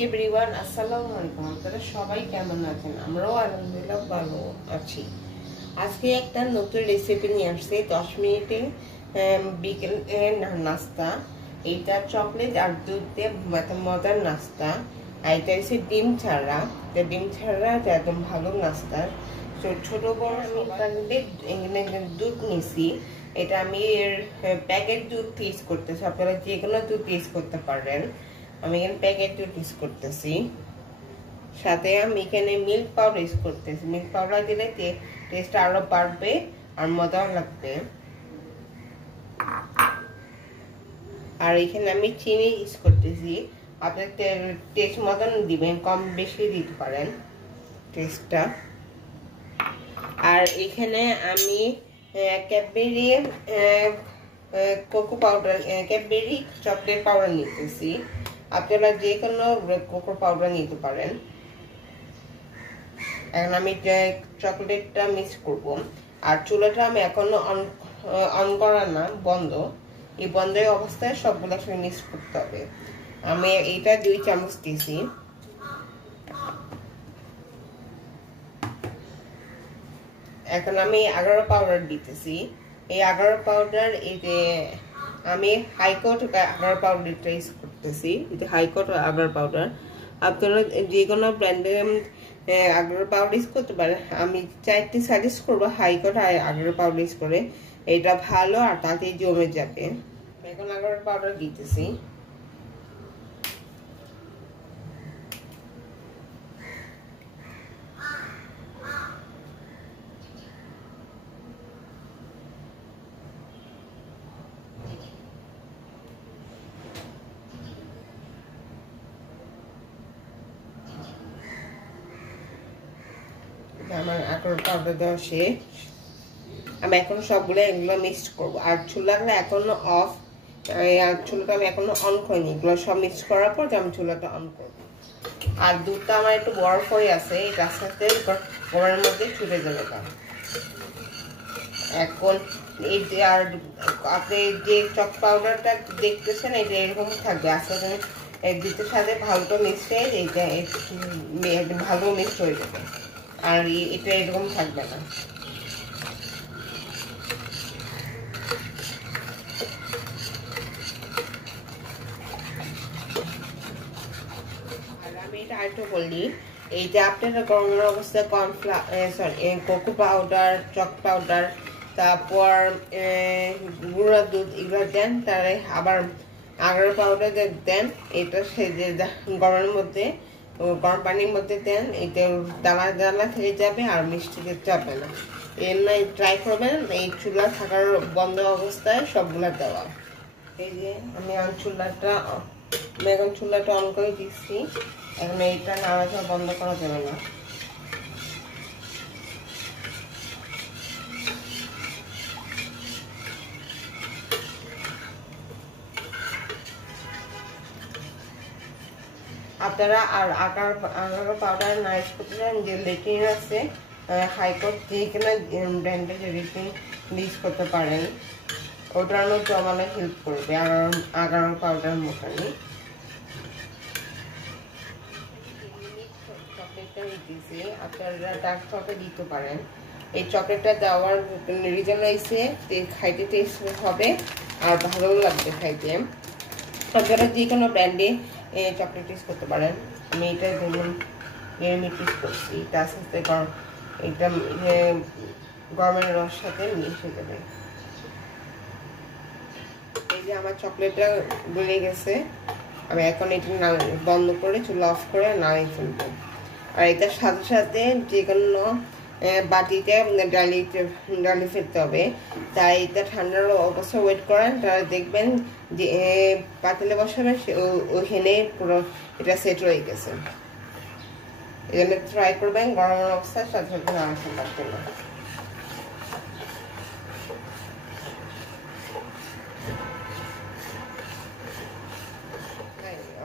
Everyone, আসসালামু আলাইকুম। আপনারা সবাই কেমন আছেন? আমরাও আলহামদুলিল্লাহ ভালো আছি। আজকে একটা নতুন রেসিপি নিয়ে আসছি। 10 মিনিটে বিকেল নাস্তা। এইটা চকলেট আর দুধ দিয়ে মজার নাস্তা। আর এটা হচ্ছে ডিম ছাড়া। ডিম ছাড়া একদম ভালো নাস্তা। ছোট বড় দুধ নিছি। এটা আমি এর প্যাকেট দুধ ইউজ করতেছি। আপনারা যে কোনো দুধ ইউজ করতে পারেন। আমি এখানে প্যাকেট দুধ ইউজ করতেছি। সাথে আমি এখানে মিল্ক পাউডার ইউজ করতেছি। মিল্ক পাউডার দিলে টেস্ট আরো বাড়বে আর মজাও লাগবে। আর এখানে আমি চিনি ইউজ করতেছি। আপনার টেস্ট মতন দিবেন, কম বেশি দিতে পারেন টেস্টটা। আর এখানে আমি Cadbury cocoa powder, Cadbury chocolate powder নিতেছি। আপনারা যে কোনো কোকো পাউডার নিতে পারেন। এখন আমি চকলেটটা মিক্স করব। আর চুলাটা আমি এখনো অন করা না, বন্ধ। এই বন্ধের অবস্থায় সবগুলো সঙ্গে মিক্স করতে হবে। আমি এইটা 2 চামচ দিয়েছি। এখন আমি আগারো পাউডার দিতেছি। এই আগারো পাউডার, এই যে আমি হাইকোর্ট আগার পাউডারটা ইউজ করতেছি। এটা হাইকোর্ট আগার পাউডার। আপনারা যে কোনো ব্র্যান্ডের আগার পাউডার ইউজ করতে পারেন। আমি চারটি সাজেস্ট করবো হাইকোর্ট আগার পাউডার ইউজ করে। এটা ভালো আর তাতেই জমে যাবে। এখন আগার পাউডার দিতেছি। আমার আগার পাউডার দেওয়া শেষ। আমি এখন সবগুলো এগুলো মিক্সড করবো। আর চুলাটা এখনো অফ, চুলাটা আমি এখনো অন করিনি। এগুলো সব মিক্স করার পর আমি চুলাটা অন করবো। আর দুধটা আমার একটু বরফ হয়ে আছে, এটা আস্তে আস্তে গরমের মধ্যে ছুটে যাবে। এখন এই যে আর আপনি যে চক পাউডারটা দেখতেছেন, এটা এরকম থাকবে। আস্তে আস্তে দুধের সাথে ভালোটা মিক্স হয়ে এইটা ভালো মিক্স হয়ে যাবে। আর এটা এরকম থাকবে না। আর আমি এটা আরেকটু বলি, এই যে আপনারা গরমের অবস্থায় কোকো পাউডার, চক পাউডার, তারপর গুঁড়া দুধ এগুলো দেন, তারে আবার আগার পাউডার দেন। এটা গরমের মধ্যে, গরম পানির মধ্যে দেন। এটা দানা দানা থেকে যাবে আর মিষ্টিতে যাবে না। এর নাই ট্রাই করবেন এই চুলা থাকার বন্ধ অবস্থায় সবগুলা দেওয়া। এই যে আমি এখন চুলাটা অন করে দিচ্ছি। এখন এইটা নাড়াচাড়া বন্ধ করা যাবে না। আপনারা আর আগার পাউডার না ইউজ করতে চান, যে লেটিন আছে হাইকোর্ট, যে কোনো ব্র্যান্ডের লেটিন ইউজ করতে পারেন। ওটার জমানো হেল্প করবে আগার পাউডার মতনই। চকলেটটা দিতেছি, আপনারা ডার্ক চকলেট দিতে পারেন। এই চকলেটটা দেওয়ার রিজন হয়েছে খাইতে টেস্ট হবে আর ভালো লাগবে খাইতে। আপনারা যে কোনো ব্র্যান্ডে চকলেট ইউজ করতে পারেন। আমি এটা যেমন ইউজ করছি, এটা আস্তে আস্তে এটা গরমের রস সাথে মিশে যাবে। এই যে আমার চকলেটটা গলে গেছে। আমি এখন এটা বন্ধ করে চুলা অফ করে নাড়িয়ে ফেলবো। আর এটার সাথে সাথে যে কোনো বাটিতে ডালি ফেলতে হবে। তাই এটা ঠান্ডার অবস্থা ওয়েট করেন, তাহলে দেখবেন যে পাতিলে বসাবেন ওইখানে পুরো এটা সেট হয়ে গেছে। এই জন্য ট্রাই করবেন গরমের অবস্থায় সাথে সাথে নাড়াচাড়া লাগবে না।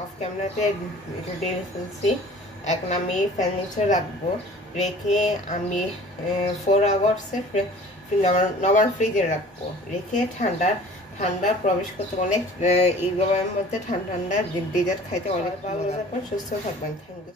অফ ক্যামেরাতে এটা দিয়ে ফেলছি। এখন আমি ফ্যান নিচে রাখবো। রেখে আমি 4 আওয়ার্সে নর্মাল ফ্রিজে রাখবো। রেখে ঠান্ডা প্রবেশ করতে অনেক, এই গরমের মধ্যে ঠান্ডা ঠান্ডা ডেজার্ট খাইতে অনেক ভালো থাকবেন, সুস্থ থাকবেন। Thank you.